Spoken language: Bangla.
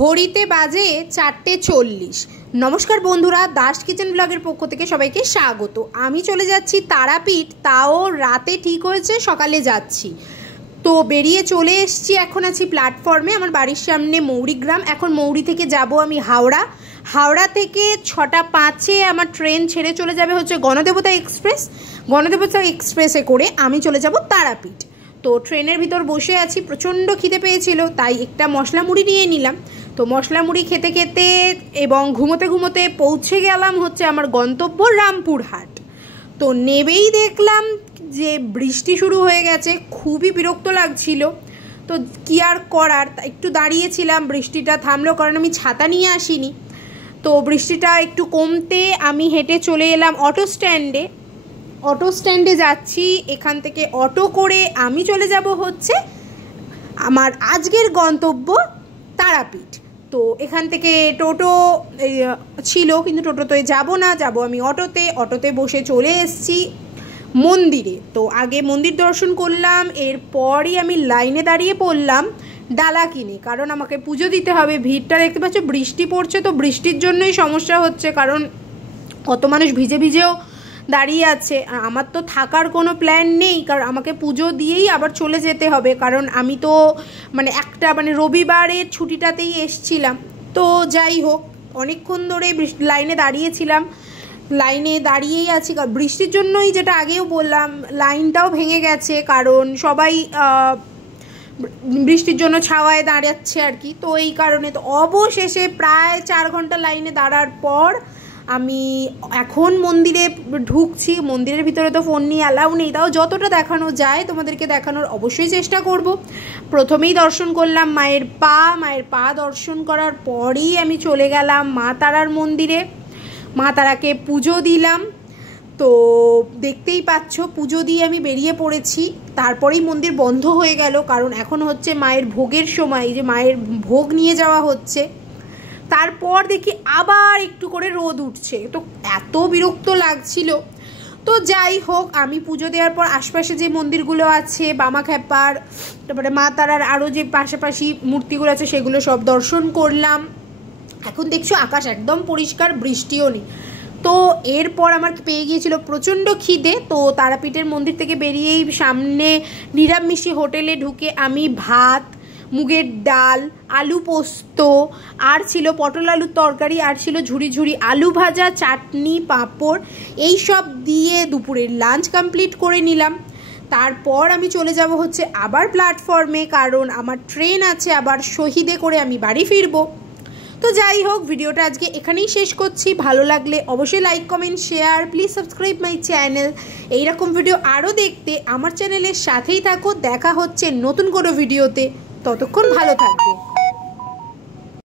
ঘড়িতে বাজে 4:40। নমস্কার বন্ধুরা, দাস কিচেন ব্লগের পক্ষ থেকে সবাইকে স্বাগত। আমি চলে যাচ্ছি তারাপীঠ, তাও রাতে ঠিক হয়েছে সকালে যাচ্ছি। তো বেরিয়ে চলে এসেছি, এখন আছি প্ল্যাটফর্মে। আমার বাড়ির সামনে মৌরিগ্রাম। এখন মৌরি থেকে যাব আমি হাওড়া। হাওড়া থেকে 6:05 আমার ট্রেন ছেড়ে চলে যাবে হচ্ছে গণদেবতা এক্সপ্রেস। গণদেবতা এক্সপ্রেসে করে আমি চলে যাব তারাপীঠ। তো ট্রেনের ভিতর বসে আছি, প্রচণ্ড খিদে পেয়েছিল, তাই একটা মশলা মুড়ি নিয়ে নিলাম। তো মশলা মুড়ি খেতে খেতে এবং ঘুমোতে ঘুমোতে পৌঁছে গেলাম হচ্ছে আমার গন্তব্য রামপুরহাট। তো নেবেই দেখলাম যে বৃষ্টি শুরু হয়ে গেছে, খুবই বিরক্ত লাগছিল। তো কি আর করার, একটু দাঁড়িয়েছিলাম, বৃষ্টিটা থামলো, কারণ আমি ছাতা নিয়ে আসিনি। তো বৃষ্টিটা একটু কমতে আমি হেঁটে চলে এলাম অটো স্ট্যান্ডে। অটো স্ট্যান্ডে যাচ্ছি, এখান থেকে অটো করে আমি চলে যাব হচ্ছে আমার আজকের গন্তব্য তারাপীঠ। তো এখান থেকে টোটো ছিল, কিন্তু টোটোতে যাব না, যাব আমি অটোতে। অটোতে বসে চলে এসেছি মন্দিরে। তো আগে মন্দির দর্শন করলাম, এরপরই আমি লাইনে দাঁড়িয়ে পড়লাম ডালা কিনে, কারণ আমাকে পুজো দিতে হবে। ভিড়টা দেখতে পাচ্ছ, বৃষ্টি পড়ছে, তো বৃষ্টির জন্যই সমস্যা হচ্ছে, কারণ কত মানুষ ভিজে ভিজেও দাঁড়িয়ে আছে। আর আমার তো থাকার কোনো প্ল্যান নেই, কারণ আমাকে পুজো দিয়েই আবার চলে যেতে হবে, কারণ আমি তো রবিবারের ছুটিটাতেই এসছিলাম। তো যাই হোক, অনেকক্ষণ ধরে লাইনে দাঁড়িয়েছিলাম, লাইনে দাঁড়িয়েই আছি। কারণ বৃষ্টির জন্যই, যেটা আগেও বললাম, লাইনটাও ভেঙে গেছে, কারণ সবাই বৃষ্টির জন্য ছাওয়ায় দাঁড়াচ্ছে আর কি। তো এই কারণে তো অবশেষে প্রায় 4 ঘন্টা লাইনে দাঁড়ার পর আমি এখন মন্দিরে ঢুকছি। মন্দিরের ভিতরে তো ফোন নিয়ে অ্যালাউ নেই, তাও যতটা দেখানো যায় তোমাদেরকে দেখানোর অবশ্যই চেষ্টা করব। প্রথমেই দর্শন করলাম মায়ের পা দর্শন করার পরেই আমি চলে গেলাম মা তারার মন্দিরে। মা তারাকে পুজো দিলাম। তো দেখতেই পাচ্ছ, পুজো দিয়ে আমি বেরিয়ে পড়েছি। তারপরেই মন্দির বন্ধ হয়ে গেল, কারণ এখন হচ্ছে মায়ের ভোগের সময়, যে মায়ের ভোগ নিয়ে যাওয়া হচ্ছে। তারপর দেখি আবার একটু করে রোদ উঠছে, তো এত বিরক্ত লাগছিল। তো যাই হোক, আমি পুজো দেওয়ার পর আশপাশে যে মন্দিরগুলো আছে, বামাখ্যাপার, তারপরে মা তারার আরও যে পাশাপাশি মূর্তিগুলো আছে, সেগুলো সব দর্শন করলাম। এখন দেখছো আকাশ একদম পরিষ্কার, বৃষ্টিও নেই। তো এরপর আমার পেয়ে গিয়েছিল প্রচণ্ড খিদে। তো তারাপীঠের মন্দির থেকে বেরিয়েই সামনে নিরামিষি হোটেলে ঢুকে আমি ভাত, মুগের ডাল, আলু পোস্ত, আর ছিল পটল আলুর তরকারি, আর ছিল ঝুড়ি ঝুড়ি আলু ভাজা, চাটনি, পাঁপড়, এই সব দিয়ে দুপুরের লাঞ্চ কমপ্লিট করে নিলাম। তারপর আমি চলে যাব হচ্ছে আবার প্ল্যাটফর্মে, কারণ আমার ট্রেন আছে আবার শহীদে করে আমি বাড়ি ফিরবো। তো যাই হোক, ভিডিওটা আজকে এখানেই শেষ করছি। ভালো লাগলে অবশ্যই like, comment, share, please subscribe my channel. এইরকম ভিডিও আরও দেখতে আমার চ্যানেলের সাথেই থাকো। দেখা হচ্ছে নতুন কোনো ভিডিওতে, ততক্ষণ ভালো থাকবে।